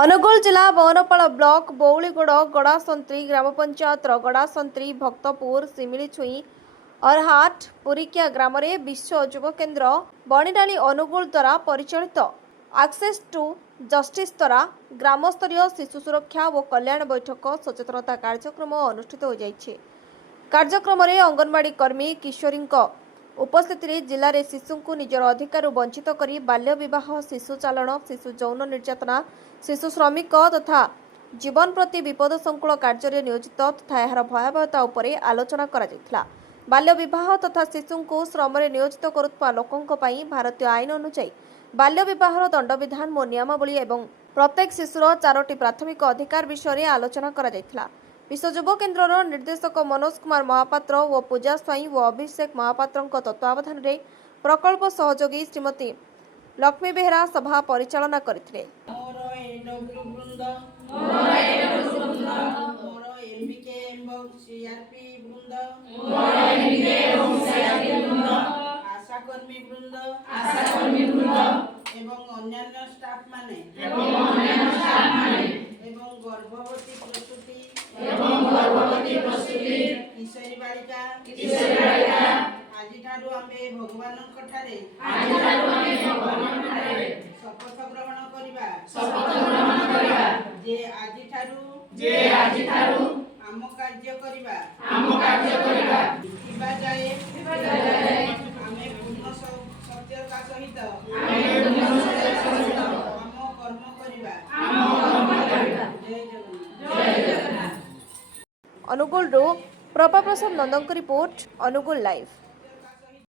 ଅନୁଗୁଳ ଜିଲ୍ଲା ବନପାଳ ବ୍ଲକ ବଉଳିଗଡ଼ ଗଡ଼ାସନ୍ତ୍ରୀ ଗ୍ରାମ ପଞ୍ଚାୟତର ଗଡ଼ାସନ୍ତ୍ରୀ ଭକ୍ତପୁର ଶିମିଳିଛୁଇଁ ଅରହାଟ ପୁରିକିଆ ଗ୍ରାମରେ ବିଶ୍ୱ ଯୁବ କେନ୍ଦ୍ର ବଣିଡାଲି ଅନୁଗୁଳ ଦ୍ୱାରା ପରିଚାଳିତ ଆକ୍ସେସ୍ ଟୁ ଜଷ୍ଟିସ୍ ଦ୍ୱାରା ଗ୍ରାମସ୍ତରୀୟ ଶିଶୁ ସୁରକ୍ଷା ଓ କଲ୍ୟାଣ ବୈଠକ ସଚେତନତା କାର୍ଯ୍ୟକ୍ରମ ଅନୁଷ୍ଠିତ ହୋଇଯାଇଛି। କାର୍ଯ୍ୟକ୍ରମରେ ଅଙ୍ଗନବାଡ଼ି କର୍ମୀ କିଶୋରୀଙ୍କ ଉପସ୍ଥିତିରେ ଜିଲ୍ଲାରେ ଶିଶୁଙ୍କୁ ନିଜର ଅଧିକାରରୁ ବଞ୍ଚିତ କରି ବାଲ୍ୟ ବିବାହ, ଶିଶୁ ଚାଲାଣ, ଶିଶୁ ଯୌନ ନିର୍ଯାତନା, ଶିଶୁ ଶ୍ରମିକ ତଥା ଜୀବନ ପ୍ରତି ବିପଦସଂକୁଳ କାର୍ଯ୍ୟରେ ନିୟୋଜିତ ତଥା ଏହାର ଭୟାବହତା ଉପରେ ଆଲୋଚନା କରାଯାଇଥିଲା। ବାଲ୍ୟ ବିବାହ ତଥା ଶିଶୁଙ୍କୁ ଶ୍ରମରେ ନିୟୋଜିତ କରୁଥିବା ଲୋକଙ୍କ ପାଇଁ ଭାରତୀୟ ଆଇନ ଅନୁଯାୟୀ ବାଲ୍ୟ ବିବାହର ଦଣ୍ଡବିଧାନ ଓ ନିୟମାବଳୀ ଏବଂ ପ୍ରତ୍ୟେକ ଶିଶୁର 4ଟି ପ୍ରାଥମିକ ଅଧିକାର ବିଷୟରେ ଆଲୋଚନା କରାଯାଇଥିଲା। विश्व युव केन्द्र निर्देशक मनोज कुमार महापात्र और पूजा स्वाई और अभिषेक महापात्र तत्वावधान में प्रकल्प सहयोगी श्रीमती लक्ष्मी बेहरा सभा परिचालना करथिले। किशोरी बालिका आज भगवान शपथ ग्रहण करवा आम कार्य जाए आमे पूर्ण सत्यता सहित आम कर्म करवा। अनुगुल प्रभा प्रसाद नंदन रिपोर्ट अनुगुल लाइव।